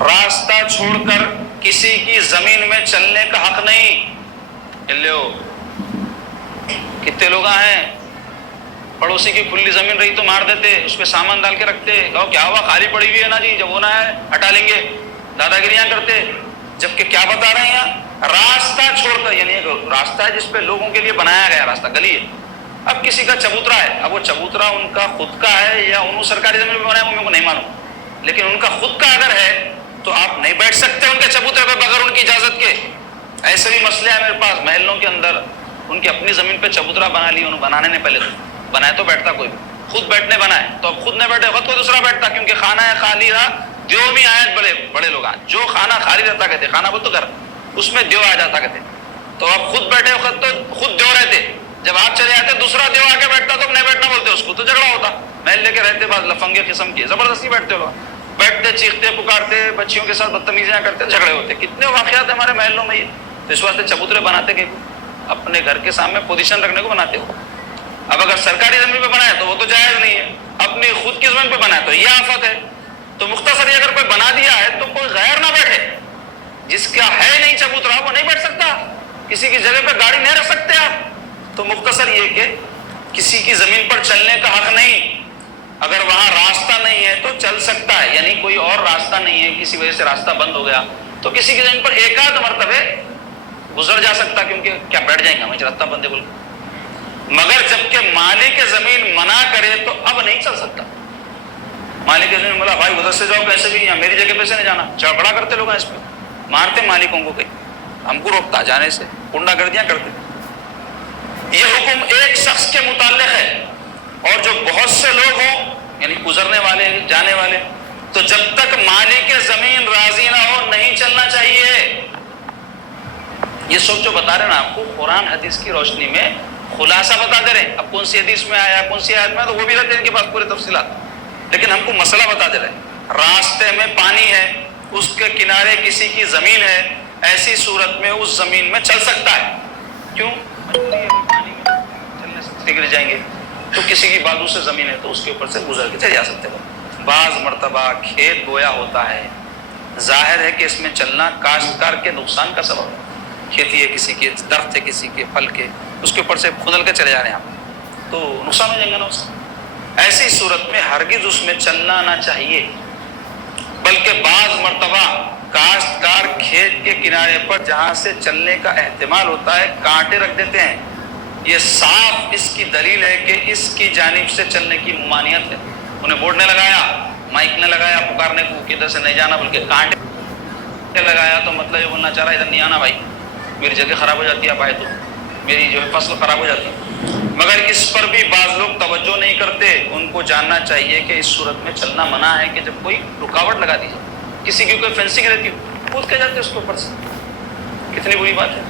راستہ چھوڑ کر کسی کی زمین میں چلنے کا حق نہیں۔ لو کتنے لوگ ہیں پڑوسی کی کھلی زمین رہی تو مار دیتے، اس پہ سامان ڈال کے رکھتے، کہو کیا ہوا خالی پڑی ہوئی ہے نا جی، جب ہونا ہے ہٹا لیں گے، دادا گیریاں کرتے۔ جبکہ کیا بتا رہے ہیں یہاں، راستہ چھوڑ کر، یعنی ایک راستہ ہے جس پہ لوگوں کے لیے بنایا گیا راستہ، گلی ہے، اب کسی کا چبوترا ہے، اب وہ چبوترا ان کا خود کا ہے یا انہوں سرکاری زمین پہ بنایا وہ میرے کو نہیں معلوم، لیکن ان کا خود کا اگر ہے تو آپ نہیں بیٹھ سکتے ان کے چبوترے پہ بغیر ان کی اجازت کے۔ ایسے بھی مسئلے ہیں میرے پاس محلوں کے اندر، ان کی اپنی زمین پہ چبوترا بنا لی، انہوں بنانے نے پہلے بنایا تو بیٹھتا کوئی بھی، خود بیٹھنے بنائے تو اب خود نہیں بیٹھے خود کوئی دوسرا بیٹھتا، کیونکہ خانہ ہے خالی رہا، دیو بھی آئے بڑے لوگ آئے، جو خانہ خالی رہتا کہتے، خانہ بول تو گھر، اس میں دیو آ جاتا کہتے، تو اب خود بیٹھے وقت تو خود دیو رہتے، جب آپ چلے جاتے دوسرا دیو آ کے بیٹھتا تو نہیں بیٹھنا بولتے اس کو، تو جھگڑا ہوتا، محل لے کے رہتے بعض لفنگے قسم کے، زبردستی بیٹھتے لوگ، بیٹھتے چیختے پکارتے، بچیوں کے ساتھ بدتمیزیاں کرتے، جھگڑے ہوتے، کتنے واقعات ہیں ہمارے محلوں میں یہ۔ تو اس واسطے چبوترے بناتے کہ اپنے گھر کے سامنے پوزیشن رکھنے کو بناتے ہو۔ اب اگر سرکاری زمین پہ بنائے تو وہ تو جائز نہیں ہے، اپنی خود کی زمین پہ بنائے تو یہ آفت ہے۔ تو مختصر اگر کوئی بنا دیا ہے تو کوئی غیر نہ بیٹھے، جس کا ہے نہیں چبوترا وہ نہیں بیٹھ سکتا، کسی کی جگہ پہ گاڑی نہیں رکھ سکتے آپ۔ تو مختصر یہ کہ کسی کی زمین پر چلنے کا حق نہیں، اگر وہاں راستہ نہیں ہے تو چل سکتا ہے، یعنی کوئی اور راستہ نہیں ہے، کسی وجہ سے راستہ بند ہو گیا تو کسی کی زمین پر ایک آدھ مرتبہ گزر جا سکتا، کیونکہ کیا بیٹھ جائیں گے ہمیں راستہ بند ہے بول کے۔ مگر جب کہ مالک زمین منع کرے تو اب نہیں چل سکتا۔ مالک زمین بولا بھائی ادھر سے جاؤ کیسے بھی، میری جگہ پہ سے نہیں جانا، جھگڑا کرتے لوگ اس پہ، مارتے مالکوں کو، کہیں ہم کو روکتا جانے سے، کنڈا گردیاں کرتے۔ یہ حکم ایک شخص کے متعلق ہے، اور جو بہت سے لوگ ہوں یعنی گزرنے والے جانے والے، تو جب تک مالک زمین راضی نہ ہو نہیں چلنا چاہیے۔ یہ سب جو بتا رہے ہیں نا آپ کو، قرآن حدیث کی روشنی میں خلاصہ بتا دے رہے ہیں، اب کون سی حدیث میں آیا کون سی آیت میں، تو وہ بھی رہتے ہیں ان کے پاس پورے تفصیلات، لیکن ہم کو مسئلہ بتا دے رہے ہیں۔ راستے میں پانی ہے، اس کے کنارے کسی کی زمین ہے، ایسی صورت میں اس زمین میں چل سکتا ہے، کیوں؟ پانی میں چلنے سے گر جائیں گے، تو کسی کی بازو سے زمین ہے تو اس کے اوپر سے گزر کے چلے جا سکتے ہیں۔ بعض مرتبہ کھیت بویا ہوتا ہے، ظاہر ہے کہ اس میں چلنا کاشتکار کے نقصان کا سبب ہے، کھیتی ہے کسی کے، درخت ہے کسی کے، پھل کے، اس کے اوپر سے کھدل کے چلے جا رہے ہیں آپ تو نقصان ہو جائے گا نا اس کا۔ ایسی صورت میں ہرگز اس میں چلنا نہ چاہیے، بلکہ بعض مرتبہ کاشتکار کھیت کے کنارے پر جہاں سے چلنے کا احتمال ہوتا ہے کانٹے رکھ دیتے ہیں، یہ صاف اس کی دلیل ہے کہ اس کی جانب سے چلنے کی ممانعت ہے۔ انہیں بورڈ نے لگایا، مائک نے لگایا پکارنے کو کہ ادھر سے نہیں جانا، بلکہ کانٹے لگایا تو مطلب یہ بولنا چاہ رہا ہے ادھر نہیں آنا بھائی، میری جگہ خراب ہو جاتی ہے، آپ آئے تو میری جو ہے فصل خراب ہو جاتی ہے۔ مگر اس پر بھی بعض لوگ توجہ نہیں کرتے، ان کو جاننا چاہیے کہ اس صورت میں چلنا منع ہے کہ جب کوئی رکاوٹ لگا دی جائے، کسی کی کوئی فینسنگ رہتی ہو کود کے جاتے اس کے اوپر سے، کتنی بری بات ہے۔